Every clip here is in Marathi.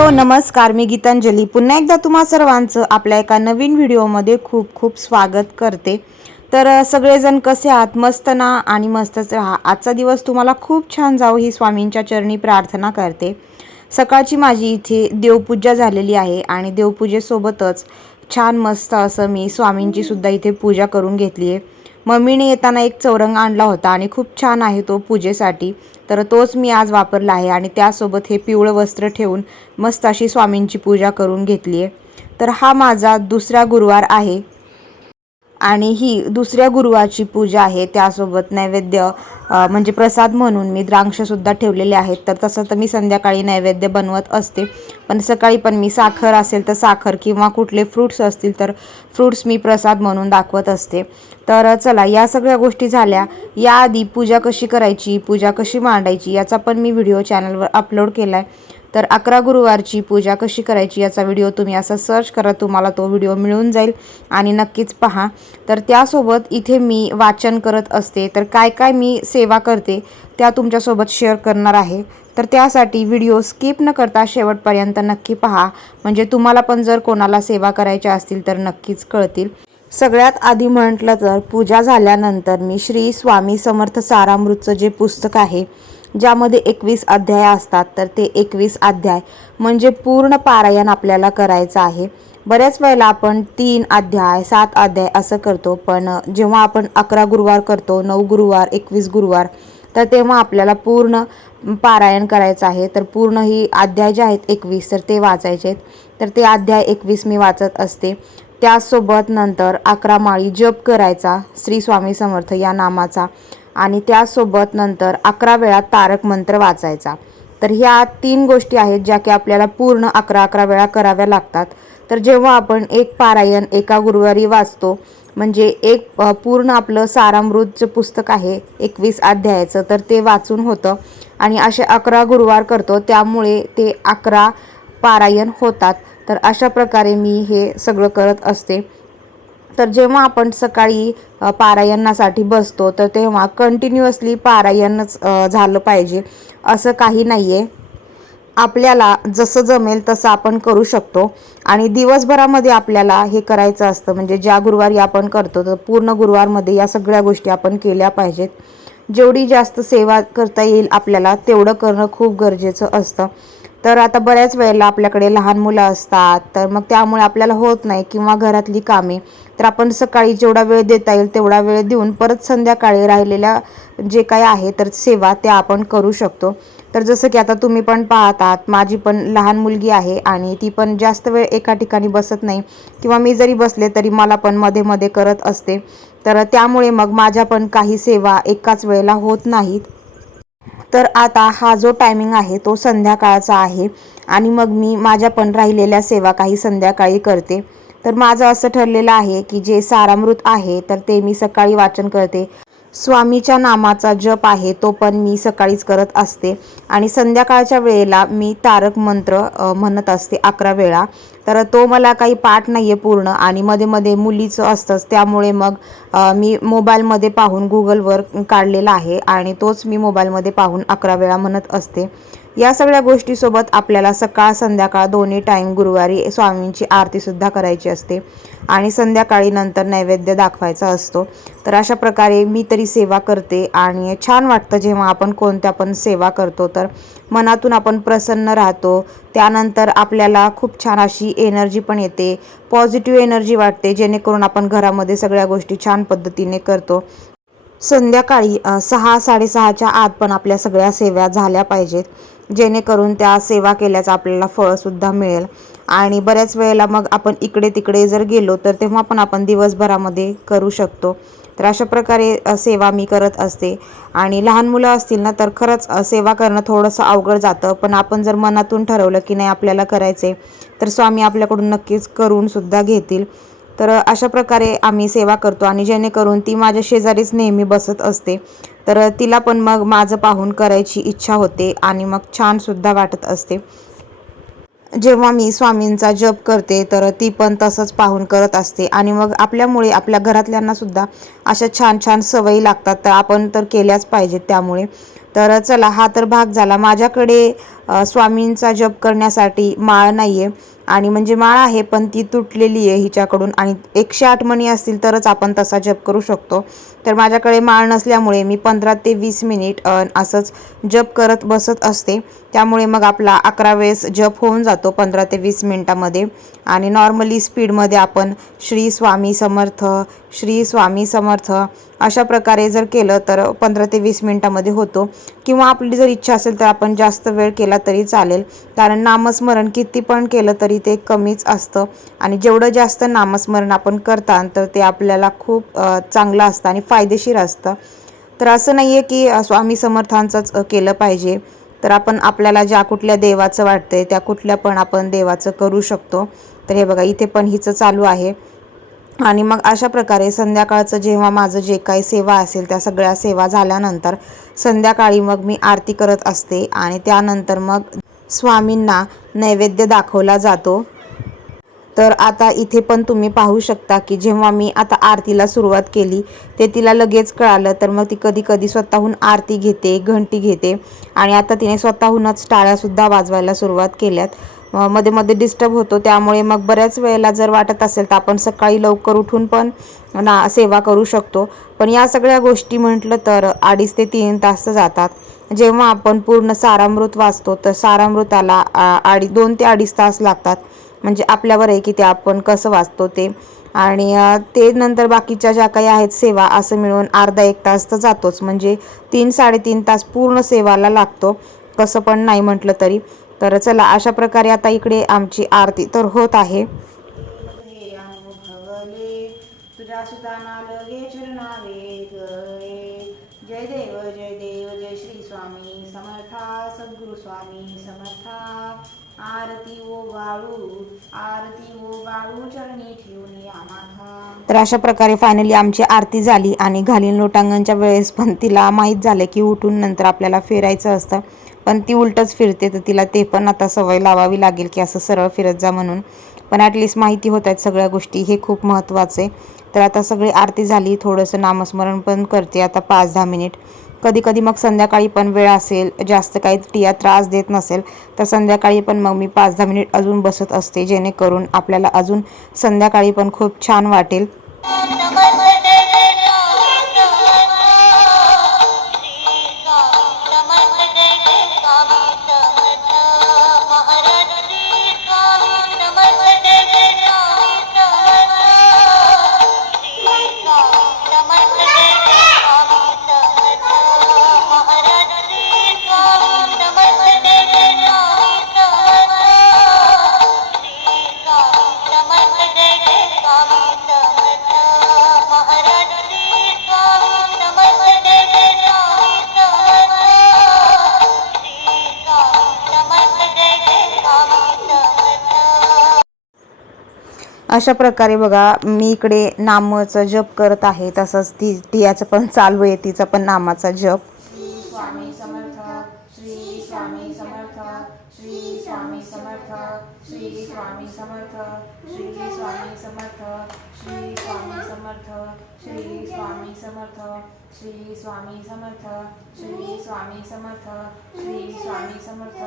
हॅलो नमस्कार. मी गीतांजली. पुन्हा एकदा तुम्हा सर्वांचं आपल्या एका नवीन व्हिडिओमध्ये खूप खूप स्वागत करते. तर सगळेजण कसे आहात? मस्त ना? आणि मस्तच राहा. आजचा दिवस तुम्हाला खूप छान जावं ही स्वामींच्या चरणी प्रार्थना करते. सकाळची माझी इथे देवपूजा झालेली आहे आणि देवपूजेसोबतच छान मस्त असं मी स्वामींची सुद्धा इथे पूजा करून घेतली आहे. मम्मीने येताना एक चौरंग आणला होता आणि खूप छान आहे तो पूजेसाठी. तर तोच मी आज वापरला आहे आणि त्यासोबत हे पिवळं वस्त्र ठेवून मस्त अशी स्वामींची पूजा करून घेतली आहे. तर हा माझा दुसरा गुरुवार आहे. आणि ही दुसऱ्या गुरुवारची पूजा आहे. त्यासोबत नैवेद्य म्हणजे प्रसाद म्हणून मी द्राक्षसुद्धा ठेवलेले आहेत. तर तसं तर मी संध्याकाळी नैवेद्य बनवत असते. पण सकाळी पण मी साखर असेल तर साखर किंवा कुठले फ्रूट्स असतील तर फ्रूट्स मी प्रसाद म्हणून दाखवत असते. तर चला या सगळ्या गोष्टी झाल्या. याआधी पूजा कशी करायची पूजा कशी मांडायची याचा पण मी व्हिडिओ चॅनलवर अपलोड केला आहे तर अकरा गुरुवारची पूजा कशी करायची याचा व्हिडिओ तुम्ही असा सर्च करा तुम्हाला तो व्हिडिओ मिळून जाईल आणि नक्कीच पहा. तर त्यासोबत इथे मी वाचन करत असते. तर काय काय मी सेवा करते त्या तुमच्यासोबत शेअर करणार आहे. तर त्यासाठी व्हिडिओ स्किप न करता शेवटपर्यंत नक्की पहा. म्हणजे तुम्हाला पण जर कोणाला सेवा करायच्या असतील तर नक्कीच कळतील. सगळ्यात आधी म्हटलं तर पूजा झाल्यानंतर मी श्री स्वामी समर्थ सारामृतचं जे पुस्तक आहे ज्यामध्ये एकवीस अध्याय असतात तर ते एकवीस अध्याय म्हणजे पूर्ण पारायण आपल्याला करायचं आहे. बऱ्याच वेळेला आपण तीन अध्याय सात अध्याय असं करतो पण जेव्हा आपण अकरा गुरुवार करतो नऊ गुरुवार एकवीस गुरुवार तर तेव्हा आपल्याला पूर्ण पारायण करायचं आहे. तर पूर्ण ही अध्याय जे आहेत एकवीस तर ते वाचायचे आहेत. तर ते अध्याय एकवीस मी वाचत असते. त्यासोबत नंतर अकरा माळी जप करायचा श्री स्वामी समर्थ या नामाचा. आणि त्यासोबत नंतर अकरा वेळा तारक मंत्र वाचायचा. तर ह्या तीन गोष्टी आहेत ज्या की आपल्याला पूर्ण अकरा अकरा वेळा कराव्या लागतात. तर जेव्हा आपण एक पारायण एका गुरुवारी वाचतो म्हणजे एक पूर्ण आपलं सारामृतचं पुस्तक आहे एकवीस अध्यायाचं तर ते वाचून होतं. आणि असे अकरा गुरुवार करतो त्यामुळे ते अकरा पारायण होतात. तर अशा प्रकारे मी हे सगळं करत असते. तर जेव्हा आपण सकाळी पारायणासाठी बसतो तर तेव्हा कंटिन्युअसली पारायणच झालं पाहिजे. असं काही नाही आहे आपल्याला जसं जमेल तसं आपण करू शकतो. आणि दिवसभरामध्ये आपल्याला हे करायचं असतं. म्हणजे ज्या गुरुवारी आपण करतो तर पूर्ण गुरुवारमध्ये या सगळ्या गोष्टी आपण केल्या पाहिजेत. जेवढी जास्त सेवा करता येईल आपल्याला तेवढं करणं खूप गरजेचं असतं. तर आता बऱ्याच वेळेला आपल्याकडे लहान मुलं असतात तर मग त्यामुळे आपल्याला होत नाही किंवा घरातली कामे. तर आपण सकाळी जेवढा वेळ देता येईल तेवढा वेळ देऊन परत संध्याकाळी राहिलेल्या जे काही आहे तर सेवा त्या आपण करू शकतो. तर जसं की आता तुम्ही पण पाहतात माझी पण लहान मुलगी आहे आणि ती पण जास्त वेळ एका ठिकाणी बसत नाही किंवा मी जरी बसले तरी मला पण मध्ये मध्ये करत असते. तर त्यामुळे मग माझ्या पण काही सेवा एकाच वेळेला होत नाहीत. तर आता हा जो टायमिंग आहे तो संध्याकाळचा आहे. आणि मग मी माझ्या पण राहिलेल्या सेवा काही संध्याकाळी करते. तर माझं असं ठरलेलं आहे की जे सारामृत आहे तर ते मी सकाळी वाचन करते. स्वामीच्या नामाचा जप आहे तो पण मी सकाळीच करत असते. आणि संध्याकाळच्या वेळेला मी तारक मंत्र म्हणत असते अकरा वेळा. तर तो मला काही पाठ नाही आहे पूर्ण आणि मध्ये मध्ये मुलीचं असतंच. त्यामुळे मग मी मोबाईलमध्ये पाहून गुगलवर काढलेला आहे आणि तोच मी मोबाईलमध्ये पाहून अकरा वेळा म्हणत असते. या सगळ्या गोष्टीसोबत आपल्याला सकाळ संध्याकाळ दोन्ही टाईम गुरुवारी स्वामींची आरतीसुद्धा करायची असते. आणि संध्याकाळी नंतर नैवेद्य दाखवायचा असतो. तर अशा प्रकारे मी तरी सेवा करते आणि छान वाटतं जेव्हा आपण कोणत्या पण सेवा करतो. तर मनातून आपण प्रसन्न राहतो. त्यानंतर आपल्याला खूप छान अशी एनर्जी पण येते. पॉझिटिव्ह एनर्जी वाटते जेणेकरून आपण घरामध्ये सगळ्या गोष्टी छान पद्धतीने करतो. संध्याकाळी सहा साडेसहाच्या आत पण आपल्या सगळ्या सेवा झाल्या पाहिजेत. जेणेकरून त्या सेवा केल्याचं आपल्याला फळसुद्धा मिळेल. आणि बऱ्याच वेळेला मग आपण इकडे तिकडे जर गेलो तर तेव्हा पण आपण दिवसभरामध्ये करू शकतो. तर अशा प्रकारे सेवा मी करत असते. आणि लहान मुलं असतील ना तर खरंच सेवा करणं थोडंसं अवघड जातं. पण आपण जर मनातून ठरवलं की नाही आपल्याला करायचे तर स्वामी आपल्याकडून नक्कीच करूनसुद्धा घेतील. तर अशा प्रकारे आम्ही सेवा करतो. आणि जेणेकरून ती माझ्या शेजारीच नेहमी बसत असते. तर तिला पण मग माझं पाहून करायची इच्छा होते आणि मग छानसुद्धा वाटत असते. जेव्हा मी स्वामींचा जप करते तर ती पण तसंच पाहून करत असते. आणि मग आपल्यामुळे आपल्या घरातल्यांना सुद्धा अशा छान छान सवयी लागतात तर आपण तर केल्याच पाहिजेत त्यामुळे. तर चला हा तर भाग झाला. माझ्याकडे स्वामींचा जप करण्यासाठी माळ नाही आहे आणि म्हणजे माळ आहे पण ती तुटलेली आहे हिच्याकडून. आणि एकशे आठ मणी असतील तरच आपण तसा जप करू शकतो. तर माझ्याकडे माळ नसल्यामुळे मी पंधरा ते वीस मिनिट असंच जप करत बसत असते. त्यामुळे मग आपला अकरा वेळेस जप होऊन जातो पंधरा ते वीस मिनटामध्ये. आणि नॉर्मली स्पीडमध्ये आपण श्री स्वामी समर्थ श्री स्वामी समर्थ अशा प्रकारे जर केलं तर पंधरा ते वीस मिनटामध्ये होतो. किंवा आपली जर इच्छा असेल तर आपण जास्त वेळ केला तरी चालेल. कारण नामस्मरण किती पण केलं तरी ते कमीच असतं. आणि जेवढं जास्त नामस्मरण आपण करता तर ते आपल्याला खूप चांगलं असतं आणि फायदेशीर असतं. तर असं नाही आहे की स्वामी समर्थांचंच केलं पाहिजे. तर आपण आपल्याला ज्या कुठल्या देवाचं वाटते त्या कुठल्या पण आपण देवाचं करू शकतो. तर हे बघा इथे पण हिचं चालू आहे. आणि मग अशा प्रकारे संध्याकाळचं जेव्हा माझं जे काही सेवा असेल त्या सगळ्या सेवा झाल्यानंतर संध्याकाळी मग मी आरती करत असते. आणि त्यानंतर मग स्वामींना नैवेद्य दाखवला जातो. तर आता इथे पण तुम्ही पाहू शकता की जेव्हा मी आता आरतीला सुरुवात केली ते तिला लगेच कळालं. तर मग ती कधी कधी स्वतःहून आरती घेते घंटी घेते. आणि आता तिने स्वतःहूनच टाळ्यासुद्धा वाजवायला सुरुवात केल्यात. मध्ये मध्ये डिस्टर्ब होतो. त्यामुळे मग बऱ्याच वेळेला जर वाटत असेल तर आपण सकाळी लवकर उठून पण ना सेवा करू शकतो. पण या सगळ्या गोष्टी म्हटलं तर अडीच ते तीन तास जातात. जेव्हा आपण पूर्ण सारामृत वाचतो तर सारामृताला आ, अडी दोन ते अडीच तास लागतात. म्हणजे आपल्यावर आहे की ते आपण कसं वाचतो ते. आणि ते नंतर बाकीच्या ज्या काही आहेत सेवा असं मिळून अर्धा एक तास तर जातोच. म्हणजे तीन साडेतीन तास पूर्ण सेवाला लागतो. कसं पण नाही म्हटलं तरी. तर चला अशा प्रकारे आता इकडे आमची आरती तर होत आहे. जय देव जय देव जय श्री स्वामी समर्था सद्गुरु स्वामी समर्था. आरती ओ आरती ओ चरणी तर अशा प्रकारे फायनली आमची आरती झाली आणि घालीन लोटांगणच्या वेळेस पण तिला माहीत झालं की उठून नंतर आपल्याला फिरायचं असतं. पण ती उलटच फिरते तर तिला ते पण आता सवय लावावी लागेल की असं सरळ फिरत जा म्हणून. पण ॲटलिस्ट माहिती होत आहेत सगळ्या गोष्टी हे खूप महत्त्वाचं आहे. तर आता सगळी आरती झाली थोडंसं नामस्मरण पण करते आता पाच दहा मिनिट कधी कधी मग संध्याकाळी पण वेळ असेल जास्त काही टिया त्रास देत नसेल तर संध्याकाळी पण मग मी पाच दहा मिनिट अजून बसत असते जेणेकरून आपल्याला अजून संध्याकाळी पण खूप छान वाटेल. अशा प्रकारे बघा मी इकडे नामाचं जप करत आहे तसंच ती तियाचं पण चालू आहे तिचा पण नामाचा जप श्री स्वामी समर्थ श्री स्वामी समर्थ श्री स्वामी समर्थ श्री स्वामी समर्थ श्री स्वामी समर्थ श्री स्वामी समर्थ श्री स्वामी समर्थ श्री स्वामी समर्थ श्री स्वामी समर्थ श्री स्वामी समर्थ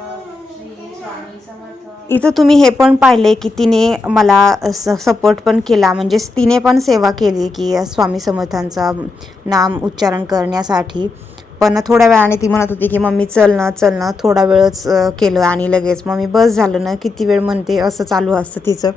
श्री स्वामी समर्थ. इथं तुम्ही हे पण पाहिले की तिने मला सपोर्ट पण केला. म्हणजेच तिने पण सेवा केली की स्वामी समर्थांचा नाम उच्चारण करण्यासाठी. पण थोड्या वेळाने ती म्हणत होती की मम्मी चल ना चल ना थोडा वेळच केलं आणि लगेच. मम्मी बस झालं ना किती वेळ म्हणते असं चालू असतं तिचं.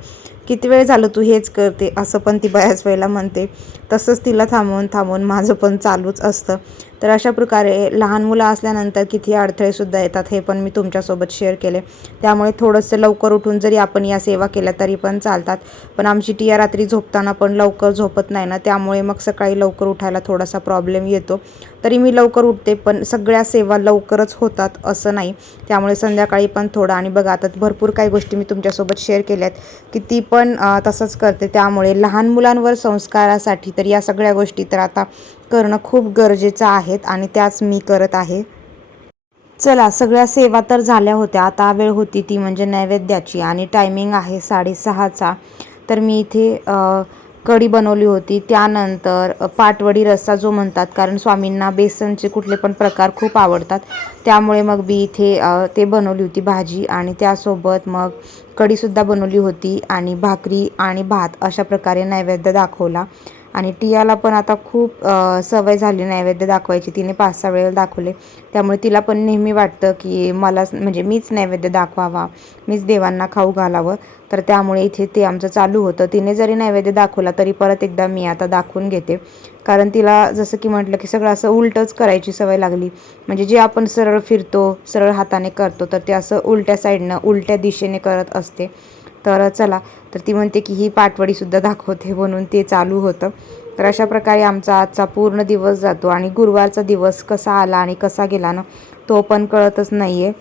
किती वेळ झालं तू हेच करते? असं पण ती बऱ्याच वेळेला म्हणते. तसंच तिला थांबवून थांबवून माझं पण चालूच असतं. तर अशा प्रकारे लहान मुलं असल्यानंतर किती अडथळेसुद्धा येतात हे पण मी तुमच्यासोबत शेअर केले. त्यामुळे थोडंसं लवकर उठून जरी आपण या सेवा केल्या तरी पण चालतात. पण आमची टिया रात्री झोपताना पण लवकर झोपत नाही ना त्यामुळे मग सकाळी लवकर उठायला थोडासा प्रॉब्लेम येतो. तरी मी लवकर उठते पण सगळ्या सेवा लवकरच होतात असं नाही. त्यामुळे संध्याकाळी पण थोडं आणि बघा आता भरपूर काही गोष्टी मी तुमच्यासोबत शेअर केल्यात. की ती पण तसंच करते. त्यामुळे लहान मुलांवर संस्कारासाठी तर या सगळ्या गोष्टी तर आता करणं खूप गरजेचं आहेत आणि त्याच मी करत आहे. चला सगळ्या सेवा तर झाल्या होत्या. आता वेळ होती ती म्हणजे नैवेद्याची आणि टायमिंग आहे साडेसहाचा. तर मी इथे कढी बनवली होती. त्यानंतर पाटवडी रस्सा जो म्हणतात कारण स्वामींना बेसनचे कुठले पण प्रकार खूप आवडतात. त्यामुळे मग मी इथे ते बनवली होती भाजी. आणि त्यासोबत मग कढीसुद्धा बनवली होती आणि भाकरी आणि भात अशा प्रकारे नैवेद्य दाखवला. आणि टियाला पण आता खूप सवय झाली नैवेद्य दाखवायची. तिने पाच सहा वेळेला दाखवले. त्यामुळे तिला पण नेहमी वाटतं की मला म्हणजे मीच नैवेद्य दाखवावा मीच देवांना खाऊ घालावं. तर त्यामुळे इथे ते आमचं चालू होतं. तिने जरी नैवेद्य दाखवला तरी परत एकदा मी आता दाखवून घेते. कारण तिला जसं की म्हटलं की सगळं असं उलटच करायची सवय लागली. म्हणजे जे आपण सरळ फिरतो सरळ हाताने करतो तर ते असं उलट्या साईडनं उलट्या दिशेने करत असते. तर चला तर ती म्हणते की ही पाटवडीसुद्धा दाखवते म्हणून ते चालू होतं. तर अशा प्रकारे आमचा आजचा पूर्ण दिवस जातो आणि गुरुवारचा दिवस कसा आला आणि कसा गेला ना तो पण कळतच नाही आहे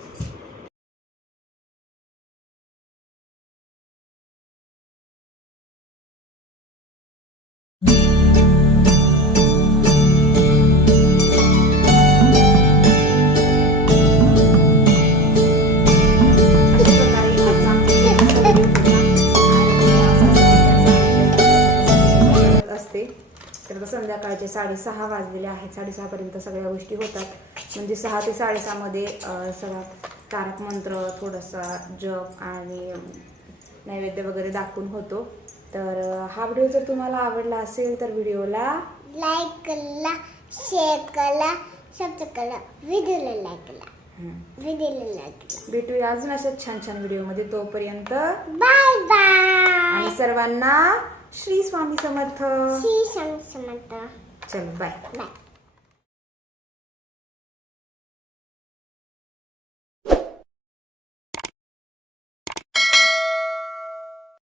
संध्याकाळचे साडेसहा वाजलेले आहेत. साडेसहापर्यंत सगळ्या गोष्टी होतात. म्हणजे सहा ते साडेसहामध्ये सगळा तारक मंत्र थोडासा जप आणि नैवेद्य वगैरे दाखवून होतो. तर हा व्हिडिओ जर तुम्हाला आवडला असेल तर व्हिडिओला लाईक करा शेअर करा सबस्क्राईब करा व्हिडिओला लाईक करा. व्हिडिओला लाईक करा. भेटूया अजून अशाच छान छान व्हिडिओमध्ये तोपर्यंत. Bye bye. आणि सर्वांना श्री स्वामी समर्थ. श्री स्वामी समर्थ. चल बाय बाय